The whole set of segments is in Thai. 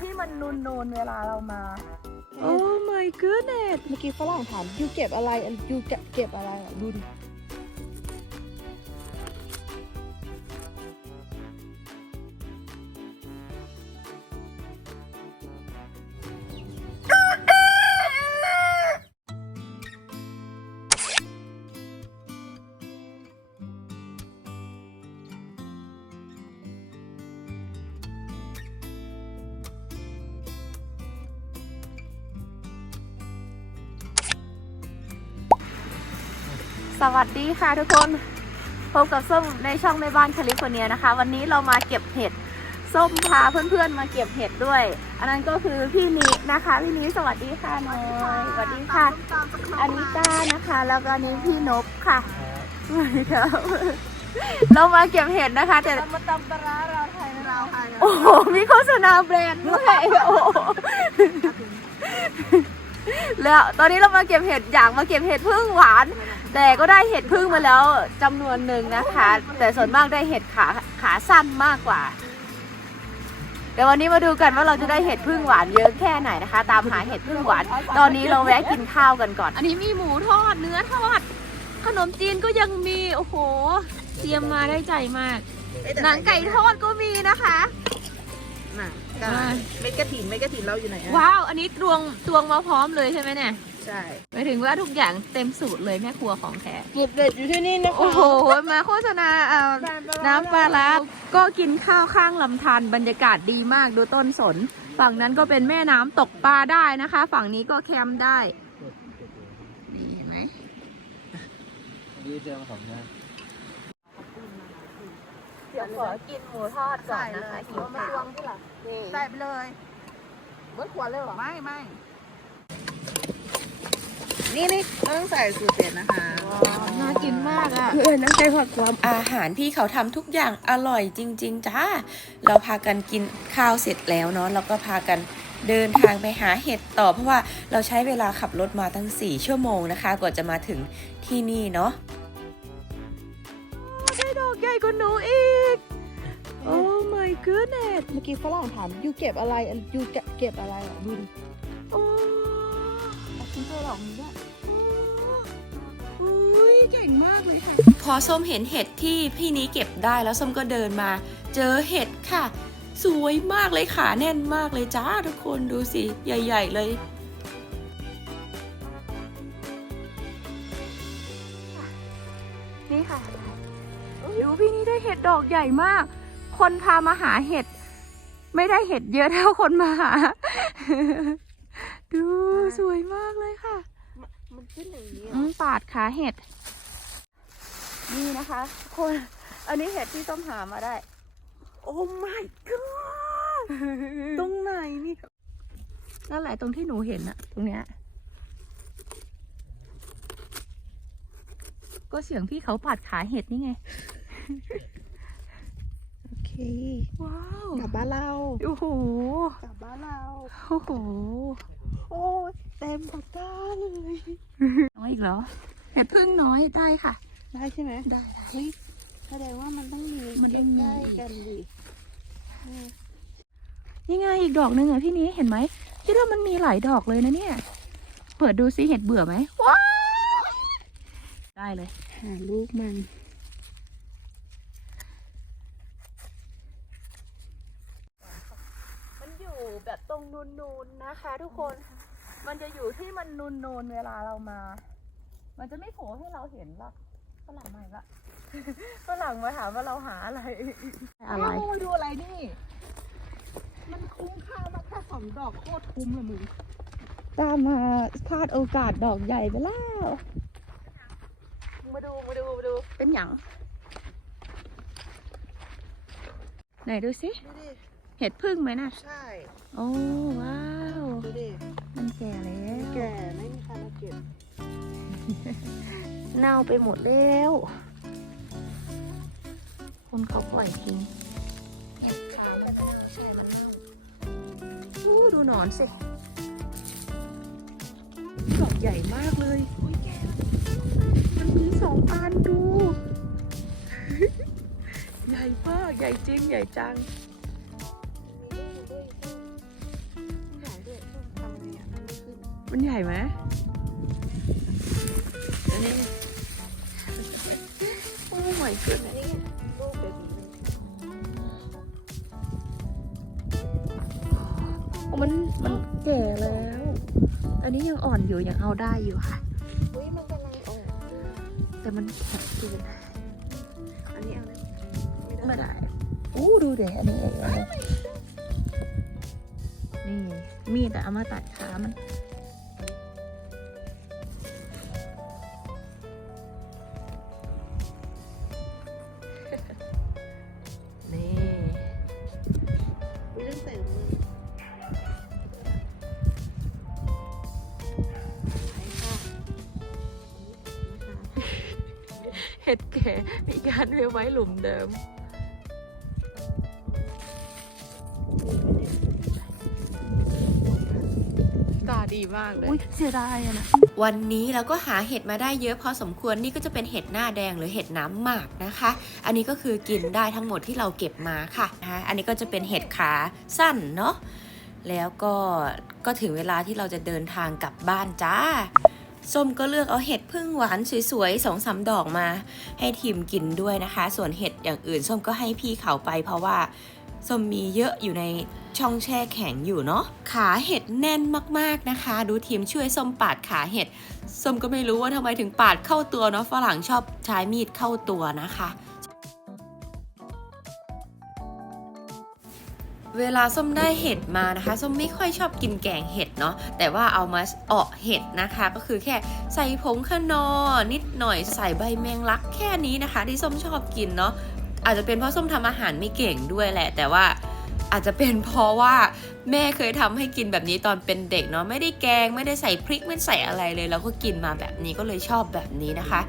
ที่มันนูนนนๆเวลาเรามา โอ้ my goodness เมื่อกี้ฝรั่งถามยูเก็บอะไรยูเก็บอะไรอะดูดิ สวัสดีค่ะทุกคนพบกับส้มในช่องในบ้านแคลิฟอร์เนียนะคะ วันนี้เรามาเก็บเห็ดส้มพาเพื่อนๆมาเก็บเห็ดด้วย อันนั้นก็คือพี่นินะคะพี่นิสวัสดีค่ะน้อยสวัสดีค่ะอันนี้ต้านะคะ แล้วก็อันนี้พี่นบค่ะสวัสดีครับเรามาเก็บเห็ดนะคะ แต่เรามาตำปลาร้าเราไทยนะเราไทยนะโอ้โหมีโฆษณาแบรนด์ด้วยโอ้โหแล้วตอนนี้เรามาเก็บเห็ดอยากมาเก็บเห็ดพึ่งหวาน แต่ก็ได้เห็ดพึ่งมาแล้วจำนวนหนึ่งนะคะ แต่ส่วนมากได้เห็ดขาขาสั้นมากกว่า เดี๋ยววันนี้มาดูกันว่าเราจะได้เห็ดพึ่งหวานเยอะแค่ไหนนะคะ ตามหาเห็ดพึ่งหวาน ตอนนี้เราแวะกินข้าวกันก่อน อันนี้มีหมูทอดเนื้อทอด ขนมจีนก็ยังมีโอ้โหเตรียมมาได้ใจมาก หนังไก่ทอดก็มีนะคะหนังไก่เม็ดกระถินเม็ดกระถินเราอยู่ไหนอะว้าว อันนี้ตวงตวงมาพร้อมเลยใช่ไหมเนี่ย ใช่หมายถึงว่าทุกอย่างเต็มสูตรเลยแม่ครัวของแท้สูตรเด็ดอยู่ที่นี่นะคะ โอ้โห มาโฆษณาเอ่อน้ำปลาร้าก็กินข้าวข้างลำธารบรรยากาศดีมากดูต้นสน ฝั่งนั้นก็เป็นแม่น้ำตกปลาได้นะคะ ฝั่งนี้ก็แคมป์ได้นี่เห็นไหมดีเจอมาสองงานเดี๋ยวขอกินหมูทอดก่อนนะคะหิวข้าวใส่ไปเลยเบิร์ดขวดเลยเหรอไม่ไม่ นี่นี่ต้องใส่สูตรเด็ดนะคะน่ากินมากอะเพื่อนน้ำใจผักความอาหารพี่เขาทำทุกอย่างอร่อยจริง ๆ จ้า เราพากันกินข้าวเสร็จแล้วเนาะเราก็พากันเดินทางไปหาเห็ดต่อ เพราะว่าเราใช้เวลาขับรถมาตั้ง 4 ชั่วโมงนะคะกว่าจะมาถึงที่นี่เนาะได้ดอกใหญ่กว่าหนูอีก โอ้ my goodness เมื่อกี้ฝรั่งถามยูเก็บอะไรอันยูเก็บอะไรอะดูดิโอ้ชิ้นเจอดอกนี้ด้วย โอ้ยเก่งมากเลยค่ะ พอส้มเห็นเห็ดที่พี่นี้เก็บได้แล้วส้มก็เดินมา เจอเห็ดค่ะ สวยมากเลยขาแน่นมากเลยจ้าทุกคนดูสิใหญ่ ๆ เลยนี่ค่ะดูพี่นี่ได้เห็ดดอกใหญ่มาก คนพามาหาเห็ด ไม่ได้เห็ดเยอะเท่าคนมาหา ดูสวยมากเลยค่ะ มันขึ้นอย่างนี้อืมปาดขาเห็ด นี่นะคะทุกคน อันนี้เห็ดที่ส้มหามาได้ โอ้ my god ตรงไหนนี่นั่นแหละตรงที่หนูเห็นอะตรงเนี้ย ก็เสียงพี่เขาปาดขาเห็ดนี่ไงโอเค ว้าวกลับบ้านเราโอ้โหกลับบ้านเราโอ้โหโอ้ยเต็มตะกร้าเลยน้อยอีกเหรอเห็ดพึ่งน้อยได้ค่ะ ได้ใช่ไหมได้เฮ้ยแสดงว่ามันต้องมีมันต้องมีใกล้ๆกันดินี่ไงอีกดอกหนึ่งอะพี่นี้เห็นไหมคิดว่ามันมีหลายดอกเลยนะเนี่ย เปิดดูซิเห็ดเบื่อไหมว้าวได้เลยหาลูกมันมันอยู่แบบต รงนูนๆนะคะ ทุกคน มันจะอยู่ที่มันนูนๆเวลาเรามา มันจะไม่โผล่ให้เราเห็นหรอกฝรั่งมาอีกละ ฝรั่งมาถามว่าเราหาอะไรอะไร โอ้ยดูอะไรนี่ มันคุ้มค่ามากแค่สองดอกโคตรคุ้มเลยมึง ตามมาพลาดโอกาสดอกใหญ่ไปแล้ว มาดูมาดูมาดู เป็นหยัง ไหนดูสิ ดูดิ เห็ดพึ่งไหมน่ะ ใช่ โอ้ว้าว ดูดิ มันแก่แล้วแก่ไม่มีใครมาเก็บ เน่าไปหมดแล้วคนเขาปล่อยทิ้งเห็ดขาวก็เน่าใช่มันเน่าอู้ดูหนอนสิดอกใหญ่มากเลยอุ้ยแกมันมีสองอันดู ใหญ่มาก ใหญ่จริง ใหญ่จัง มันใหญ่ไหมอันนี้โอ้ my goodness โอ้มันมันแก่แล้ว อันนี้ยังอ่อนอยู่ยังเอาได้อยู่ค่ะอุ้ยมันกำลังออกแต่มันแข็งเกินอันนี้เอาเลยไม่ได้อู้ดูเดี๋ยวอันนี้อันนี้นี่มีดอะเอามาตัดขามันนี่ เห็ดแก่มีการเวไว้หลุมเดิม ตาดีมากเลย อุ้ยเสียดายอะนะ วันนี้เราก็หาเห็ดมาได้เยอะพอสมควรนี่ก็จะเป็นเห็ดหน้าแดงหรือเห็ดน้ำหมากนะคะ อันนี้ก็คือกินได้ทั้งหมดที่เราเก็บมาค่ะนะคะอันนี้ก็จะเป็นเห็ดขาสั้นเนาะแล้วก็ก็ถึงเวลาที่เราจะเดินทางกลับบ้านจ้า ส้มก็เลือกเอาเห็ดพึ่งหวานสวยๆสองสามดอกมา ให้ทีมกินด้วยนะคะ ส่วนเห็ดอย่างอื่นส้มก็ให้พี่เขาไป เพราะว่าส้มมีเยอะอยู่ในช่องแช่แข็งอยู่เนาะขาเห็ดแน่นมากๆนะคะ ดูทีมช่วยส้มปาดขาเห็ดส้มก็ไม่รู้ว่าทำไมถึงปาดเข้าตัวเนาะฝรั่งชอบใช้มีดเข้าตัวนะคะ เวลาส้มได้เห็ดมานะคะ ส้มไม่ค่อยชอบกินแกงเห็ดเนาะแต่ว่าเอามาเอะเห็ดนะคะ ก็คือแค่ใส่ผงขนอนิดหน่อยใส่ใบแมงลักแค่นี้นะคะ ที่ส้มชอบกินเนาะอาจจะเป็นเพราะส้มทำอาหารไม่เก่งด้วยแหละ แต่ว่า อาจจะเป็นเพราะว่าแม่เคยทำให้กินแบบนี้ตอนเป็นเด็กเนาะไม่ได้แกงไม่ได้ใส่พริกไม่ใส่อะไรเลยเราก็กินมาแบบนี้ก็เลยชอบแบบนี้นะคะ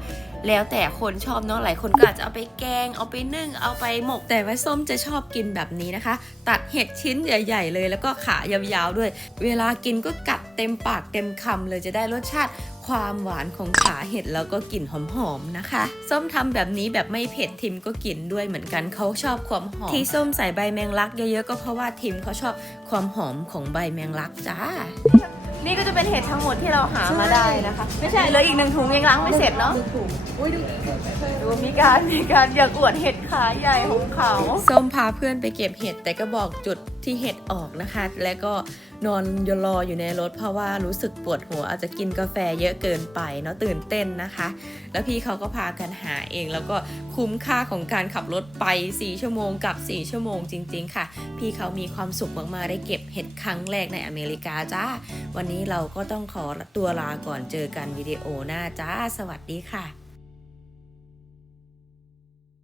แล้วแต่คนชอบเนาะหลายคนก็อาจจะเอาไปแกง เอาไปนึ่ง เอาไปหมก แต่ว่าส้มจะชอบกินแบบนี้นะคะ ตัดเห็ดชิ้นใหญ่ๆเลย แล้วก็ขายาวๆด้วย เวลากินก็กัดเต็มปากเต็มคำเลยจะได้รสชาติ ความหวานของขาเห็ดแล้วก็กลิ่นหอมๆนะคะ ส้มทำแบบนี้แบบไม่เผ็ดทิมก็กินด้วยเหมือนกันเขาชอบความหอมที่ส้มใส่ใบแมงลักเยอะๆก็เพราะว่าทิมเขาชอบความหอมของใบแมงลักจ้า นี่ก็จะเป็นเห็ดทั้งหมดที่เราหามาได้นะคะ ไม่ใช่เหลืออีกหนึ่งถุงยังล้างไม่เสร็จเนาะดูมีการมีการอยากอวดเห็ดขาใหญ่ของเขาส้มพาเพื่อนไปเก็บเห็ดแต่ก็บอกจุดที่เห็ดออกนะคะ แล้วก็ นอนยรออยู่ในรถเพราะว่ารู้สึกปวดหัวอาจจะกินกาแฟเยอะเกินไปเนาะตื่นเต้นนะคะ แล้วพี่เขาก็พากันหาเองแล้วก็คุ้มค่าของการขับรถไป 4 ชั่วโมงกับ 4 ชั่วโมงจริง ๆ ค่ะ พี่เขามีความสุขมากๆได้เก็บเห็ดครั้งแรกในอเมริกาจ้า วันนี้เราก็ต้องขอตัวลาก่อนเจอกันวิดีโอหน้าจ้า สวัสดีค่ะ